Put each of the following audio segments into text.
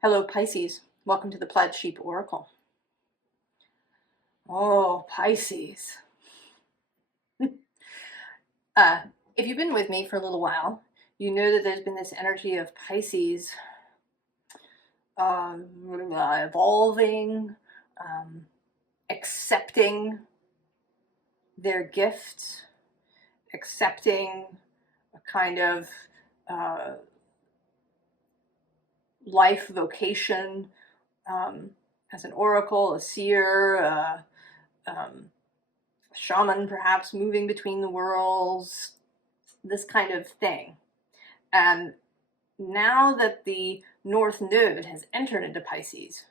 Hello, Pisces. Welcome to the Plaid Oracle. Oh, Pisces. If you've been with me for a little while, you know that there's been this energy of Pisces evolving, accepting their gifts, accepting a kind of life vocation as an oracle, a seer, a shaman, perhaps moving between the worlds, this kind of thing. And now that the North Node has entered into Pisces,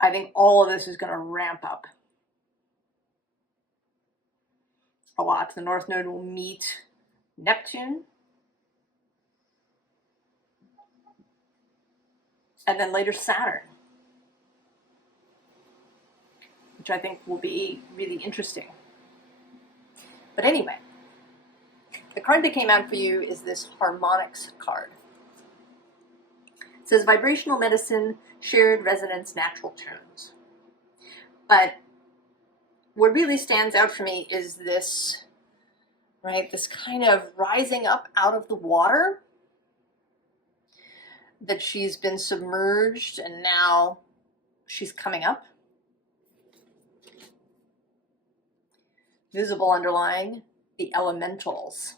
I think all of this is going to ramp up a lot. The North Node will meet Neptune, and then later Saturn, which I think will be really interesting. But anyway, the card that came out for you is this Harmonics card. It says vibrational medicine, shared resonance, natural tones. But what really stands out for me is this, right? This kind of rising up out of the water, that she's been submerged and now she's coming up. Visible underlying, the elementals.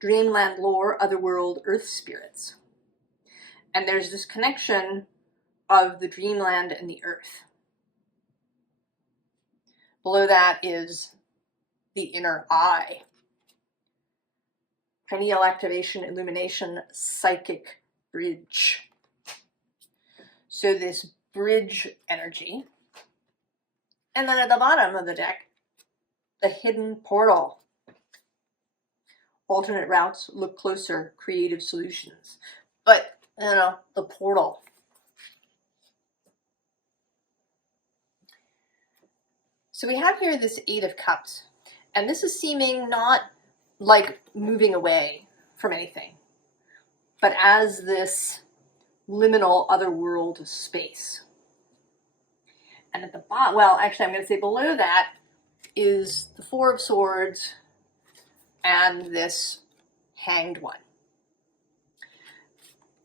Dreamland lore, otherworld, earth spirits. And there's this connection of the dreamland and the earth. Below that is the inner eye. Cranial activation, illumination, psychic bridge. So this bridge energy. And then at the bottom of the deck, the hidden portal. Alternate routes, look closer, creative solutions. But, the portal. So we have here this Eight of Cups. And this is seeming not like moving away from anything, but as this liminal otherworld space. And at the bottom, well, actually, I'm going to say below that is the Four of Swords and this Hanged One.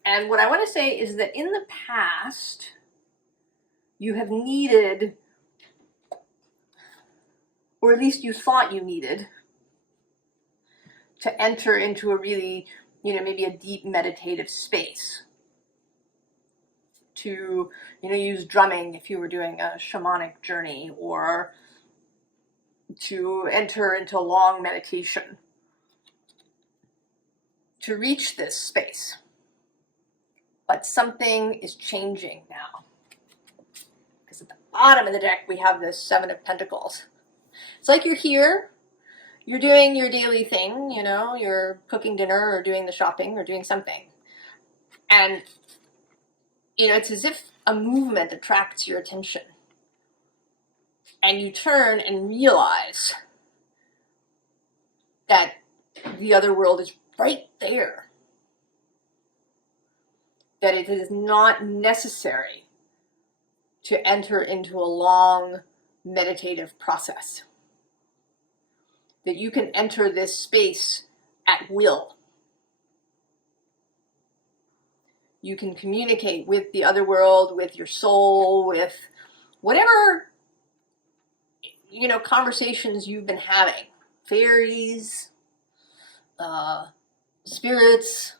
And what I want to say is that in the past, you have needed, or at least you thought you needed, to enter into a really, maybe a deep meditative space. To, use drumming if you were doing a shamanic journey, or to enter into long meditation, to reach this space. But something is changing now. Because at the bottom of the deck, we have this Seven of Pentacles. It's like you're here, you're doing your daily thing, you're cooking dinner or doing the shopping or doing something. And, it's as if a movement attracts your attention. And you turn and realize that the other world is right there. That it is not necessary to enter into a long meditative process. That you can enter this space at will. You can communicate with the other world, with your soul, with whatever, conversations you've been having. Fairies, spirits,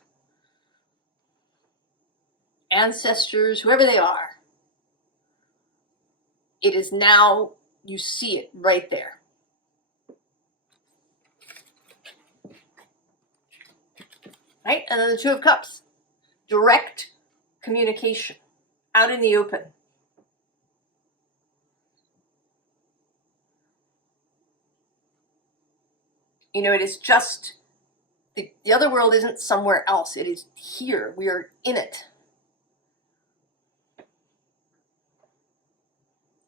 ancestors, whoever they are. It is now, you see it right there. Right? And then the Two of Cups. Direct communication. Out in the open. It is just, the other world isn't somewhere else. It is here. We are in it.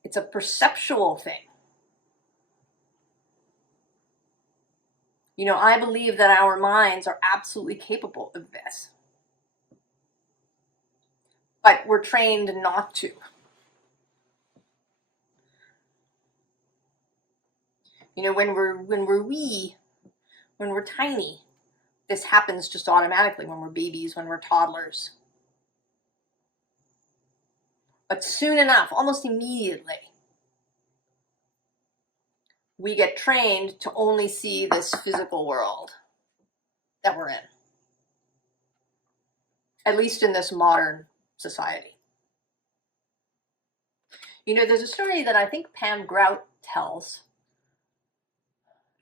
It's a perceptual thing. I believe that our minds are absolutely capable of this. but we're trained not to. You know, when we're tiny, this happens just automatically when we're babies, when we're toddlers. But soon enough, almost immediately, we get trained to only see this physical world that we're in. At least in this modern society. You know, there's a story that I think Pam Grout tells.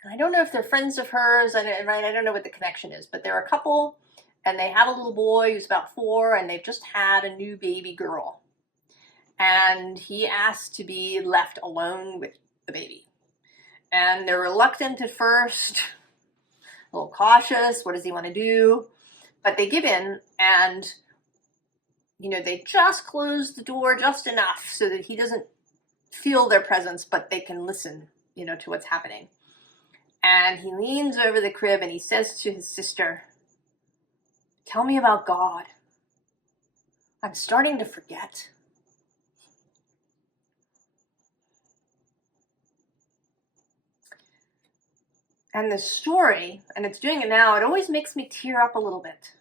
I don't know if they're friends of hers, I don't know what the connection is, but they're a couple, and they have a little boy who's about 4, and they've just had a new baby girl. And he asked to be left alone with the baby. And they're reluctant at first, a little cautious, what does he want to do? But they give in, and you know, they just close the door just enough so that he doesn't feel their presence, but they can listen, you know, to what's happening. And he leans over the crib and he says to his sister, "Tell me about God. I'm starting to forget." And the story, and it's doing it now, it always makes me tear up a little bit.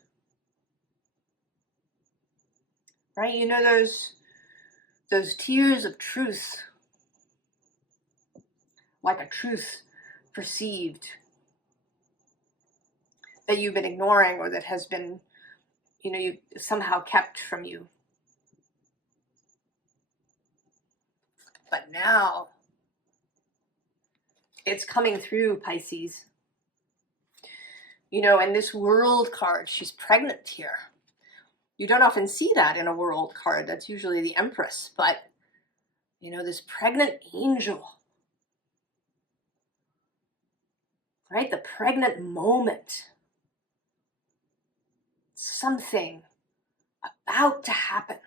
Right? You know, those tears of truth, like a truth perceived that you've been ignoring, or that has been, you know, you somehow kept from you. But now it's coming through, Pisces. You know, and this world card, she's pregnant here. You don't often see that in a world card. That's usually the Empress. But, you know, this pregnant angel, right? The pregnant moment. Something about to happen.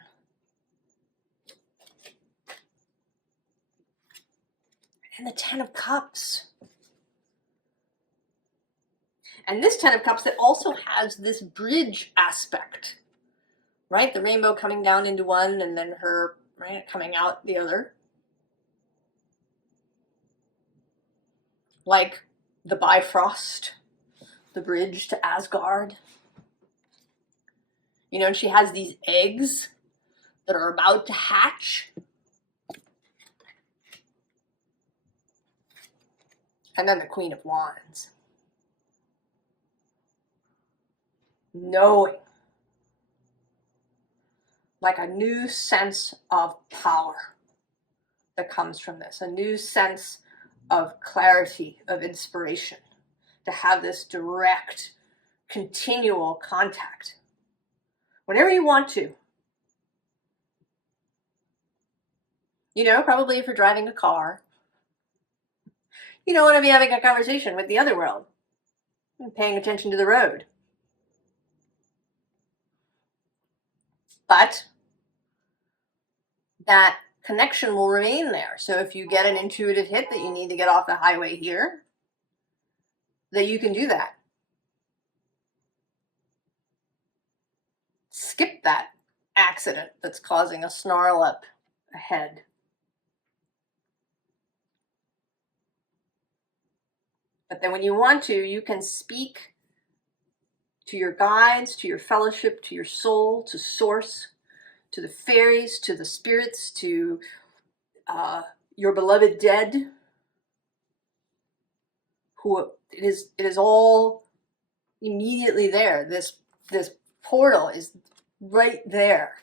And the 10 of Cups. And this 10 of Cups that also has this bridge aspect, right? The rainbow coming down into one and then her, right, coming out the other. Like the Bifrost, the bridge to Asgard. You know, and she has these eggs that are about to hatch. And then the Queen of Wands. Knowing. Like a new sense of power that comes from this. A new sense of clarity, of inspiration. To have this direct, continual contact. Whenever you want to. You know, probably if you're driving a car, you don't want to be having a conversation with the other world and paying attention to the road. But that connection will remain there. So if you get an intuitive hit that you need to get off the highway here, that you can do that. Skip that accident that's causing a snarl up ahead. But then when you want to, you can speak to your guides, to your fellowship, to your soul, to source, to the fairies, to the spirits, to your beloved dead, who it is all immediately there. This portal is right there.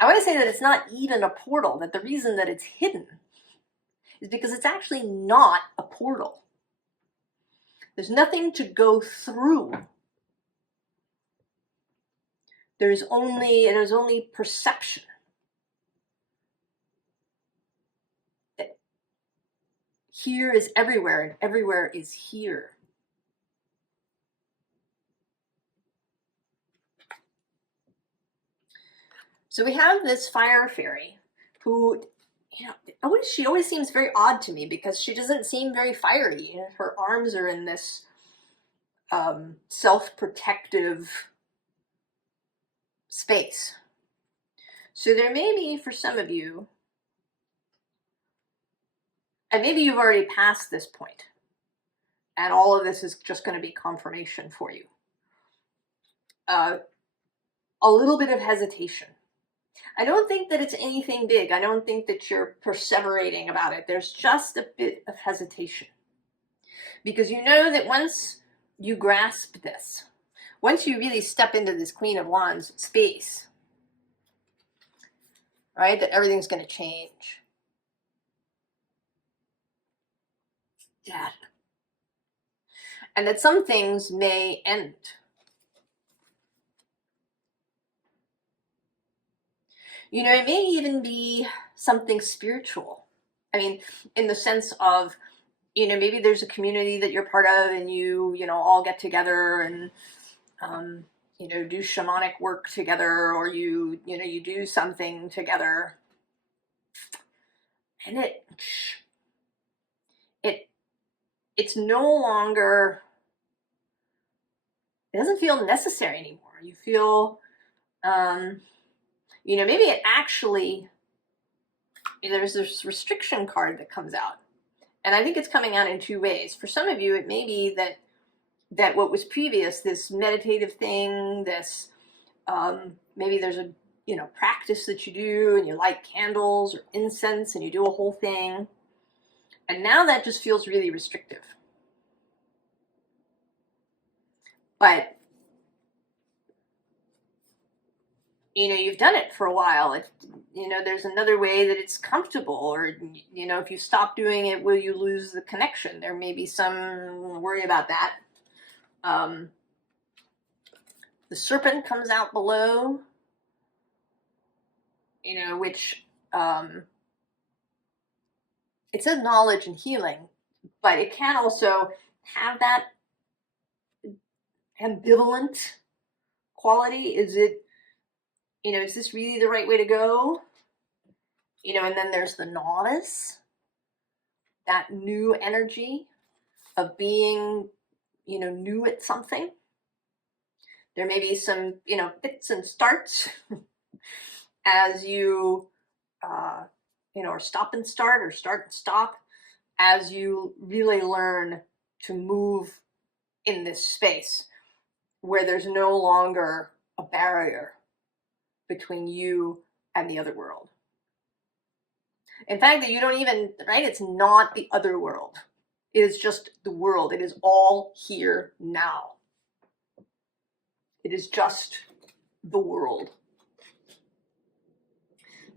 I want to say that it's not even a portal, that the reason that it's hidden is because it's actually not a portal. There's nothing to go through. There's only perception. That here is everywhere, and everywhere is here. So we have this fire fairy who, you know, she always seems very odd to me because she doesn't seem very fiery. You know, her arms are in this self-protective space. So there may be, for some of you, and maybe you've already passed this point, and all of this is just going to be confirmation for you. A little bit of hesitation. I don't think that it's anything big. I don't think that you're perseverating about it. There's just a bit of hesitation. Because you know that once you grasp this, once you really step into this Queen of Wands space, right, that everything's going to change. Death. And that some things may end. You know, it may even be something spiritual. I mean, in the sense of, you know, maybe there's a community that you're part of and you know, all get together and, you know, do shamanic work together, or you know, you do something together. And it's no longer, it doesn't feel necessary anymore. You feel, you know, maybe it actually, there's this restriction card that comes out. And I think it's coming out in two ways. For some of you, it may be that what was previous, this meditative thing, this, maybe there's a, you know, practice that you do and you light candles or incense and you do a whole thing. And now that just feels really restrictive. But, you know, you've done it for a while. It, you know, there's another way that it's comfortable, or, you know, if you stop doing it, will you lose the connection? There may be some worry about that. The serpent comes out below, you know, which, it says knowledge and healing, but it can also have that ambivalent quality. Is it, you know, is this really the right way to go? You know, and then there's the novice, that new energy of being, you know, new at something. There may be some, you know, fits and starts as you, you know, or stop and start, or start and stop, as you really learn to move in this space where there's no longer a barrier between you and the other world. In fact, that you don't even, right? It's not the other world. It is just the world. It is all here now. It is just the world.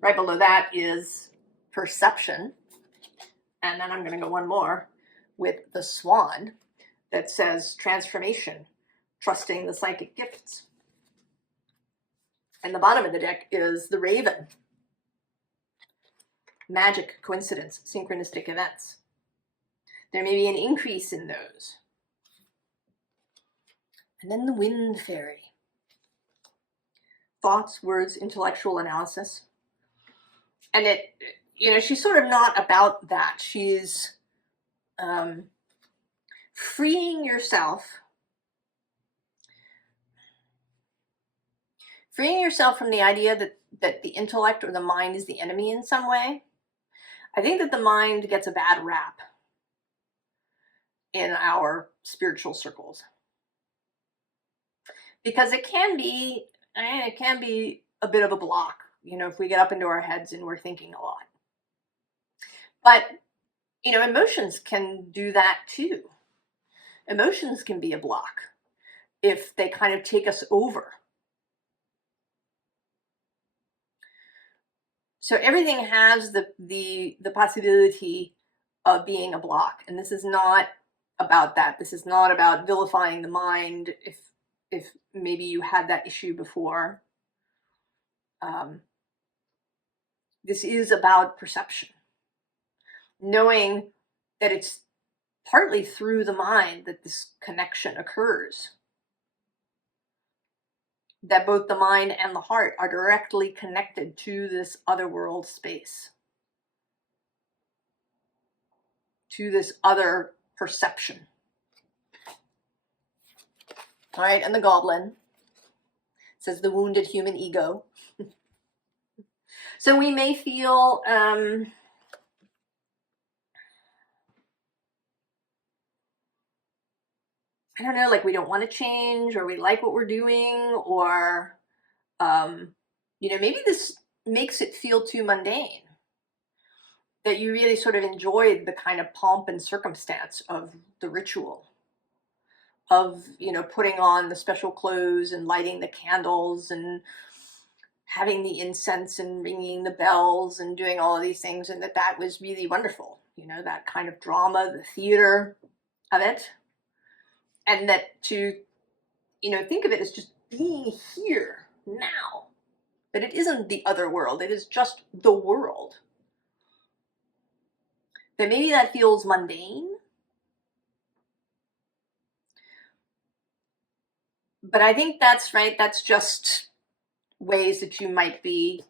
Right below that is perception. And then I'm going to go one more with the swan that says transformation, trusting the psychic gifts. And the bottom of the deck is the raven. Magic, coincidence, synchronistic events. There may be an increase in those. And then the wind fairy. Thoughts, words, intellectual analysis. And it, you know, she's sort of not about that. She's freeing yourself from the idea that the intellect or the mind is the enemy in some way. I think that the mind gets a bad rap in our spiritual circles, because it can be a bit of a block, you know, if we get up into our heads and we're thinking a lot. But, you know, emotions can do that too. Emotions can be a block if they kind of take us over. So everything has the possibility of being a block, and this is not about that. This is not about vilifying the mind if maybe you had that issue before. This is about perception, knowing that it's partly through the mind that this connection occurs, that both the mind and the heart are directly connected to this otherworld space, to this other perception. All right, and the goblin says the wounded human ego. So we may feel I don't know, like we don't want to change, or we like what we're doing, or you know, maybe this makes it feel too mundane, that you really sort of enjoyed the kind of pomp and circumstance of the ritual, of, you know, putting on the special clothes and lighting the candles and having the incense and ringing the bells and doing all of these things, and that was really wonderful, you know, that kind of drama, the theater of it. And that to, you know, think of it as just being here now, that it isn't the other world, it is just the world. That maybe that feels mundane, but I think that's right, that's just ways that you might be,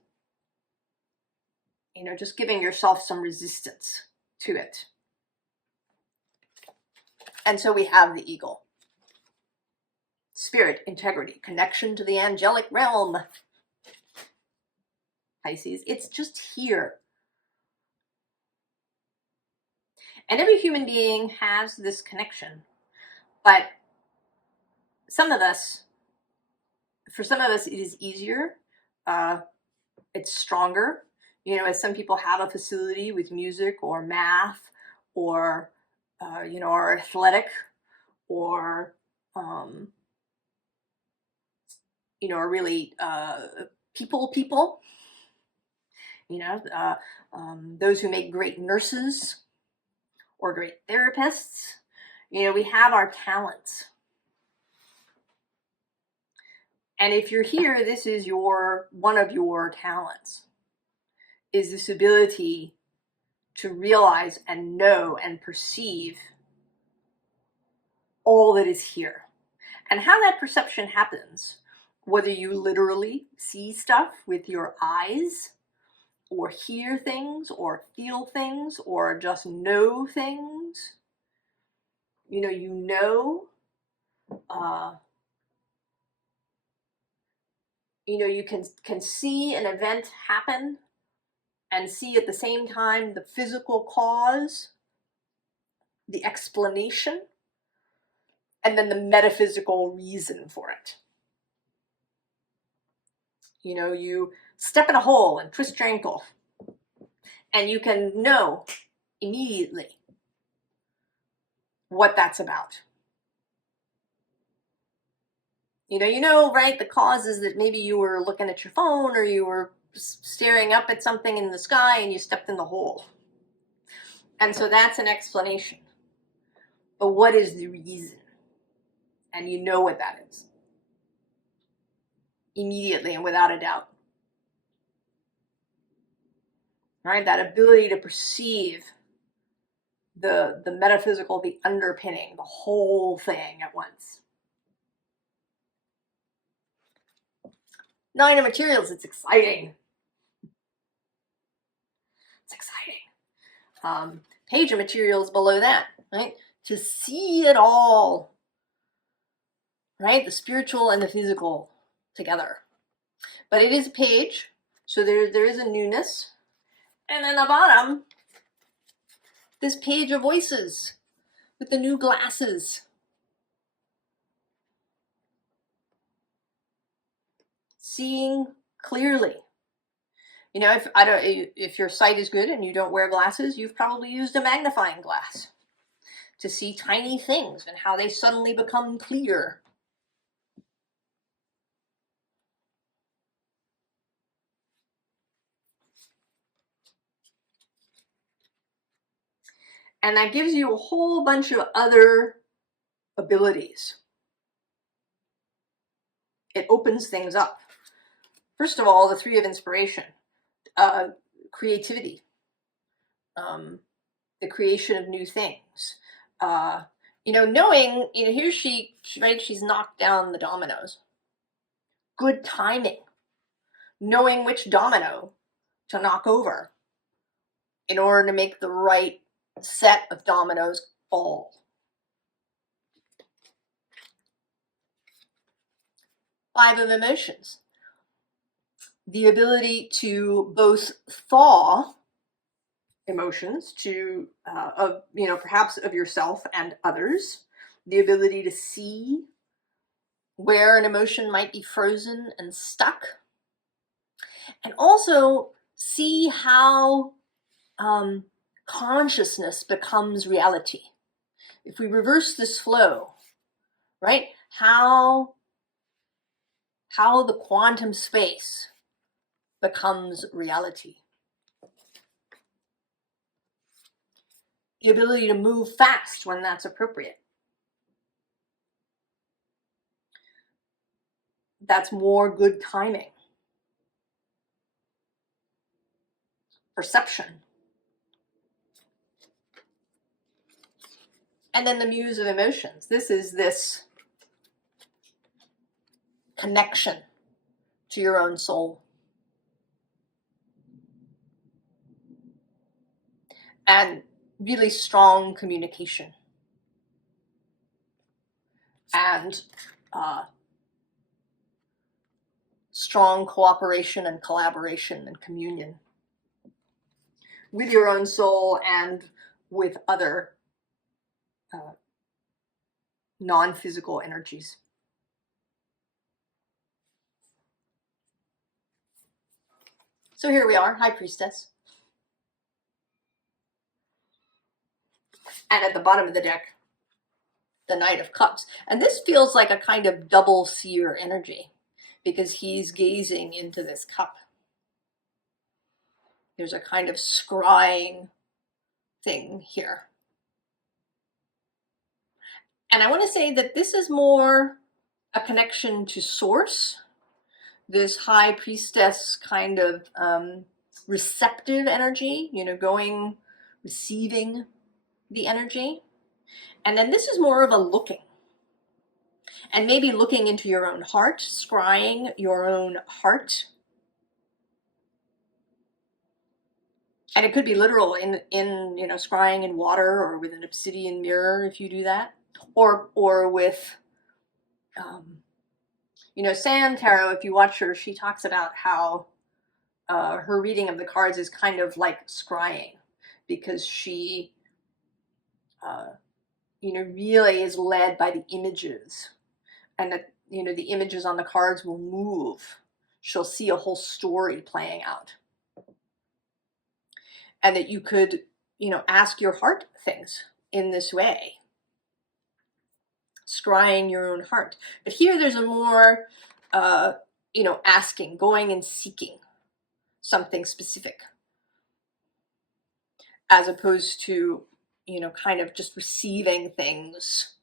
you know, just giving yourself some resistance to it. And so we have the eagle. Spirit, integrity, connection to the angelic realm. Pisces, it's just here. And every human being has this connection, but for some of us, it is easier. It's stronger. You know, as some people have a facility with music or math, or, you know, are athletic, or, you know, are really people, you know, those who make great nurses or great therapists. You know, we have our talents. And if you're here, this is one of your talents, is this ability to realize and know and perceive all that is here. And how that perception happens, whether you literally see stuff with your eyes, or hear things, or feel things, or just know things. You know, you can see an event happen and see at the same time the physical cause, the explanation, and then the metaphysical reason for it. You know, you step in a hole and twist your ankle, and you can know immediately what that's about. You know, right? The cause is that maybe you were looking at your phone, or you were staring up at something in the sky and you stepped in the hole. And so that's an explanation. But what is the reason? And you know what that is immediately and without a doubt. Right? That ability to perceive the metaphysical, the underpinning, the whole thing at once. Nine of materials, it's exciting. It's exciting. Page of materials below that, right? To see it all, right? The spiritual and the physical together. But it is a page, so there is a newness. And in the bottom, this page of voices with the new glasses. Seeing clearly. You know, if your sight is good and you don't wear glasses, you've probably used a magnifying glass to see tiny things and how they suddenly become clear. And that gives you a whole bunch of other abilities. It opens things up. First of all, the three of inspiration, creativity, the creation of new things. You know, knowing, you know, here she's knocked down the dominoes. Good timing. Knowing which domino to knock over in order to make the right set of dominoes fall. Five of emotions. the ability to both thaw emotions to of, you know, perhaps of yourself and others, the ability to see where an emotion might be frozen and stuck, and also see how consciousness becomes reality. If we reverse this flow, right, how the quantum space becomes reality. The ability to move fast when that's appropriate. That's more good timing. Perception. And then the muse of emotions. This is this connection to your own soul. And really strong communication. And strong cooperation and collaboration and communion with your own soul and with other non-physical energies. So here we are, High Priestess. And at the bottom of the deck, the Knight of Cups. And this feels like a kind of double seer energy because he's gazing into this cup. There's a kind of scrying thing here. And I want to say that this is more a connection to source, this High Priestess kind of receptive energy, you know, receiving the energy. And then this is more of a looking. And maybe looking into your own heart, scrying your own heart. And it could be literal in you know, scrying in water or with an obsidian mirror if you do that. Or with, you know, Sand Tarot, if you watch her, she talks about how her reading of the cards is kind of like scrying because she, you know, really is led by the images. And that, you know, the images on the cards will move. She'll see a whole story playing out. And that you could, you know, ask your heart things in this way. Scrying your own heart. But here there's a more, you know, asking, going and seeking something specific. As opposed to, you know, kind of just receiving things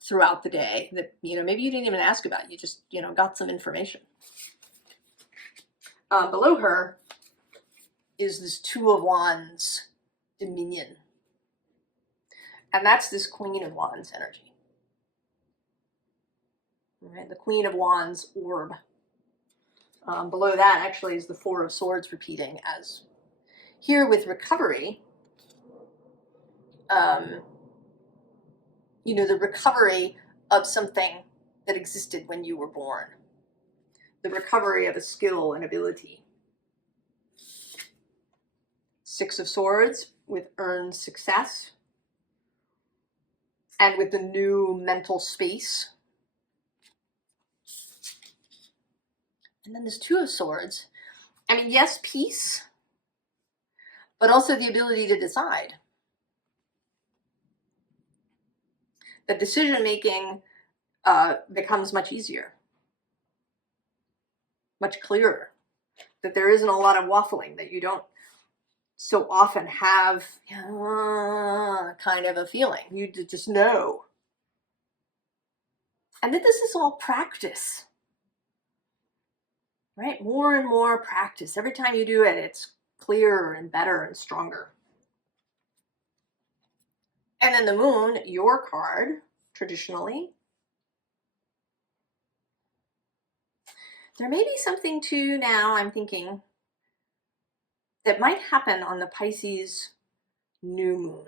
throughout the day that, you know, maybe you didn't even ask about. You just, you know, got some information. Below her is this Two of Wands dominion. And that's this Queen of Wands energy. Right? The Queen of Wands orb. Below that actually is the Four of Swords repeating as here with recovery. You know, the recovery of something that existed when you were born. The recovery of a skill and ability. Six of Swords with earned success. And with the new mental space. And then this Two of Swords. I mean, yes, peace, but also the ability to decide. The decision-making becomes much easier. Much clearer. That there isn't a lot of waffling, that you don't so often have kind of a feeling. You just know. And that this is all practice. Right? More and more practice. Every time you do it, it's clearer and better and stronger. And then the Moon, your card, traditionally. There may be something too now, I'm thinking, that might happen on the Pisces new moon.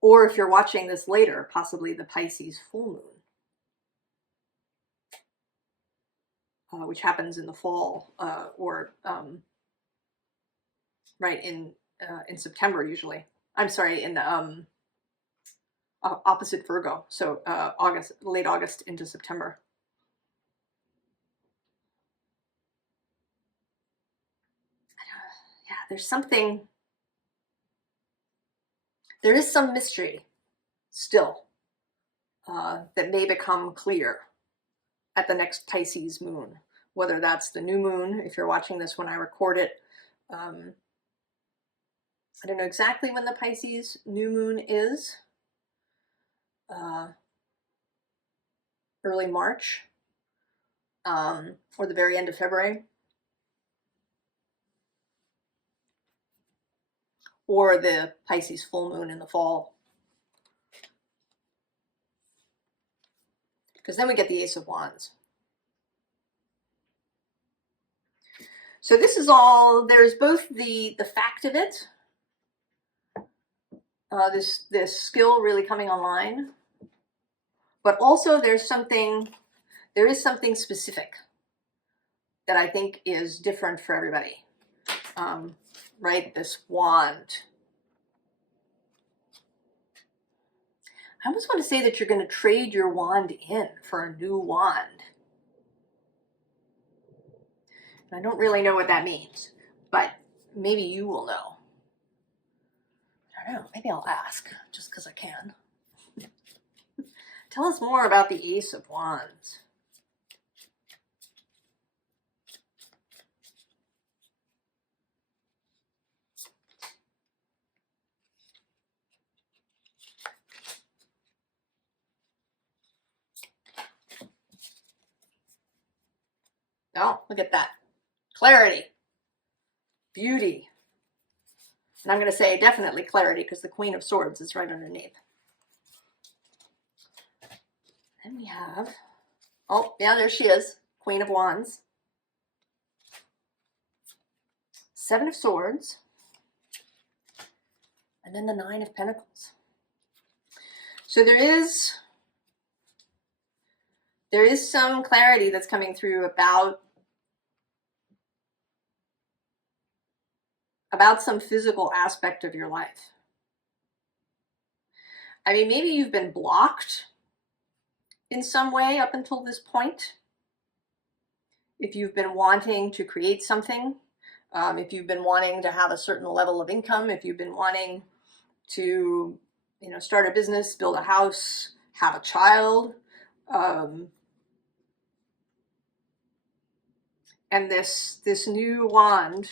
Or if you're watching this later, possibly the Pisces full moon. which happens in the fall, or right in September usually. I'm sorry, in the opposite Virgo, so August, late August into September. Yeah, there's something, there is some mystery still that may become clear at the next Pisces moon, whether that's the new moon, if you're watching this when I record it. I don't know exactly when the Pisces new moon is, early March, or the very end of February, or the Pisces full moon in the fall. Because then we get the Ace of Wands. So this is all, there's both the fact of it, this skill really coming online, but also there is something specific that I think is different for everybody. Right, this wand. I almost want to say that you're going to trade your wand in for a new wand. I don't really know what that means, but maybe you will know. I don't know, maybe I'll ask, just because I can. Tell us more about the Ace of Wands. Oh, look at that. Clarity. Beauty. And I'm going to say definitely clarity because the Queen of Swords is right underneath. Then we have, oh, yeah, there she is. Queen of Wands. Seven of Swords. And then the Nine of Pentacles. So there is some clarity that's coming through about some physical aspect of your life. I mean, maybe you've been blocked in some way up until this point. If you've been wanting to create something, if you've been wanting to have a certain level of income, if you've been wanting to, you know, start a business, build a house, have a child, and this new wand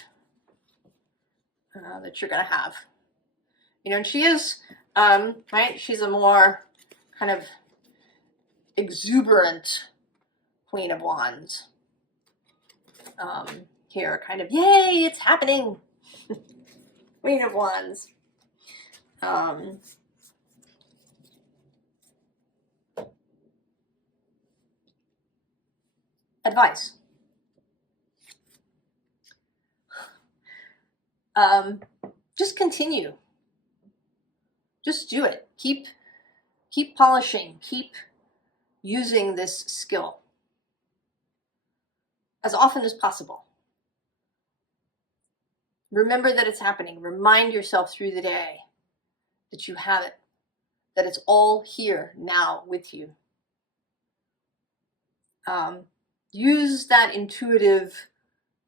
that you're going to have, you know, and she is, right, she's a more kind of exuberant Queen of Wands. Here, kind of, yay, it's happening. Queen of Wands. Advice. Just continue. Just do it. Keep polishing. Keep using this skill as often as possible. Remember that it's happening. Remind yourself through the day that you have it, that it's all here now with you. Use that intuitive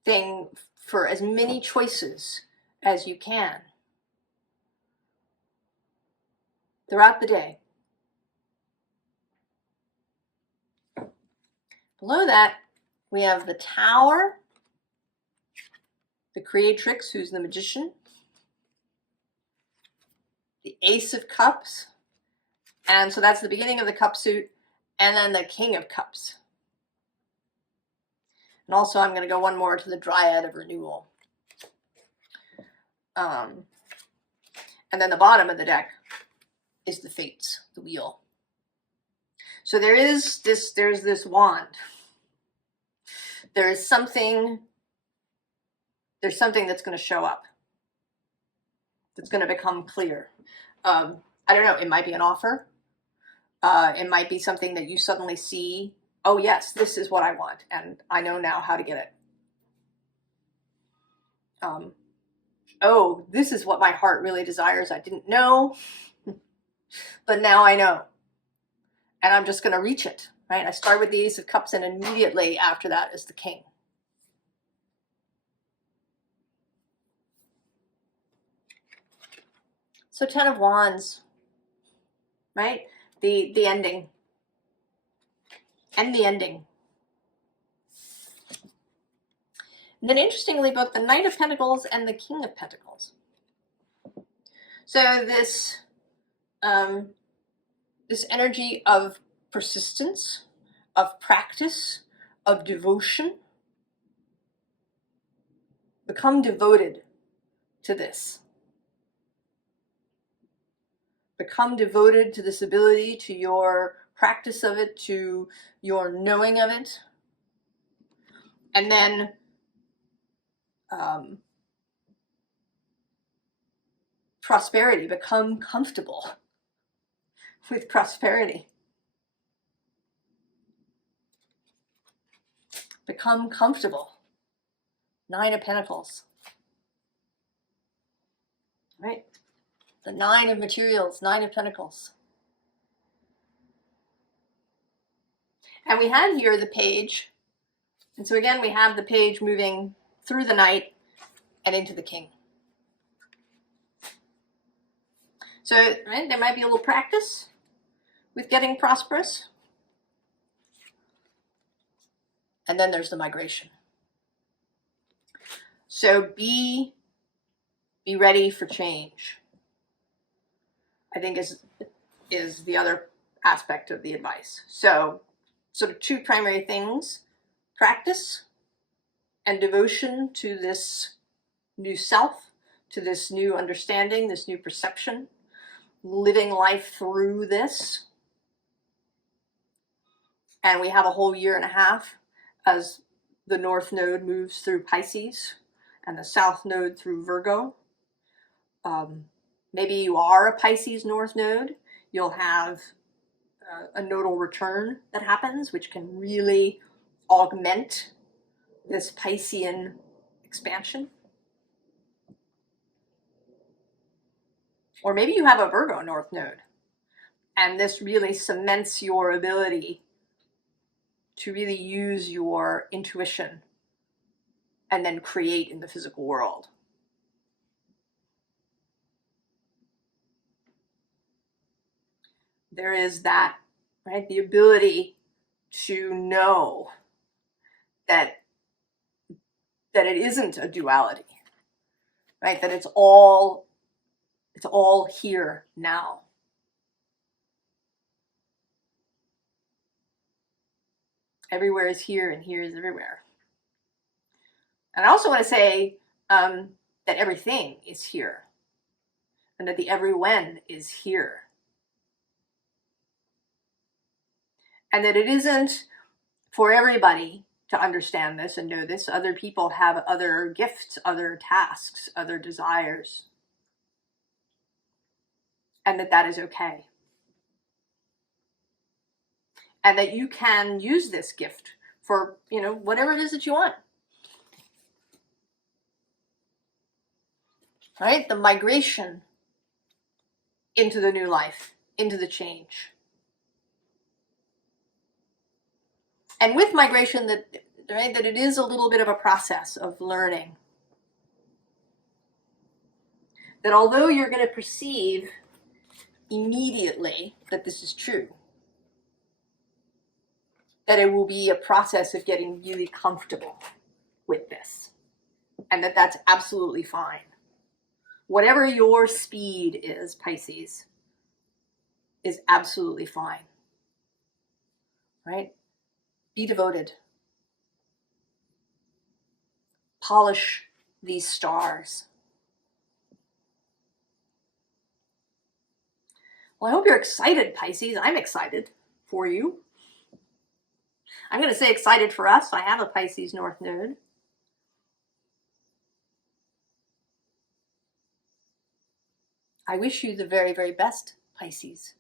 thing for as many choices as you can throughout the day. Below that, we have the Tower, the Creatrix, who's the Magician, the Ace of Cups, and so that's the beginning of the cup suit, and then the King of Cups. And also I'm going to go one more to the Dryad of Renewal. And then the bottom of the deck is the Fates, the Wheel. So there's this wand. There's something that's going to show up. That's going to become clear. I don't know, it might be an offer. It might be something that you suddenly see oh yes, this is what I want, and I know now how to get it. Oh, this is what my heart really desires. I didn't know, but now I know. And I'm just going to reach it, right? I start with the Ace of Cups, and immediately after that is the King. So 10 of Wands, right? The ending. And the ending. And then interestingly, both the Knight of Pentacles and the King of Pentacles. So this energy of persistence, of practice, of devotion. Become devoted to this. Become devoted to this ability, to your practice of it, to your knowing of it. And then prosperity. Become comfortable with prosperity. Become comfortable. 9 of Pentacles. Right? The 9 of materials, 9 of Pentacles. And we had here the page. And so again, we have the page moving through the Knight and into the King. So right, there might be a little practice with getting prosperous. And then there's the migration. So be ready for change, I think is the other aspect of the advice. So sort of 2 primary things: practice and devotion to this new self, to this new understanding, this new perception, living life through this. And we have a whole year and a half as the North Node moves through Pisces and the South Node through Virgo. Maybe you are a Pisces North Node. You'll have a nodal return that happens, which can really augment this Piscean expansion. Or maybe you have a Virgo North Node, and this really cements your ability to really use your intuition and then create in the physical world. There is that, right? The ability to know that it isn't a duality, right? That it's all here now. Everywhere is here, and here is everywhere. And I also want to say that everything is here, and that the everyone is here. And that it isn't for everybody to understand this and know this. Other people have other gifts, other tasks, other desires. And that is okay. And that you can use this gift for, whatever it is that you want. Right? The migration into the new life, into the change. And with migration, that it is a little bit of a process of learning. That although you're going to perceive immediately that this is true, that it will be a process of getting really comfortable with this. And that that's absolutely fine. Whatever your speed is, Pisces, is absolutely fine. Right? Be devoted. Polish these stars. Well, I hope you're excited, Pisces. I'm excited for you. I'm going to say excited for us. I have a Pisces North Node. I wish you the very, very best, Pisces.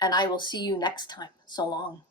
And I will see you next time. So long.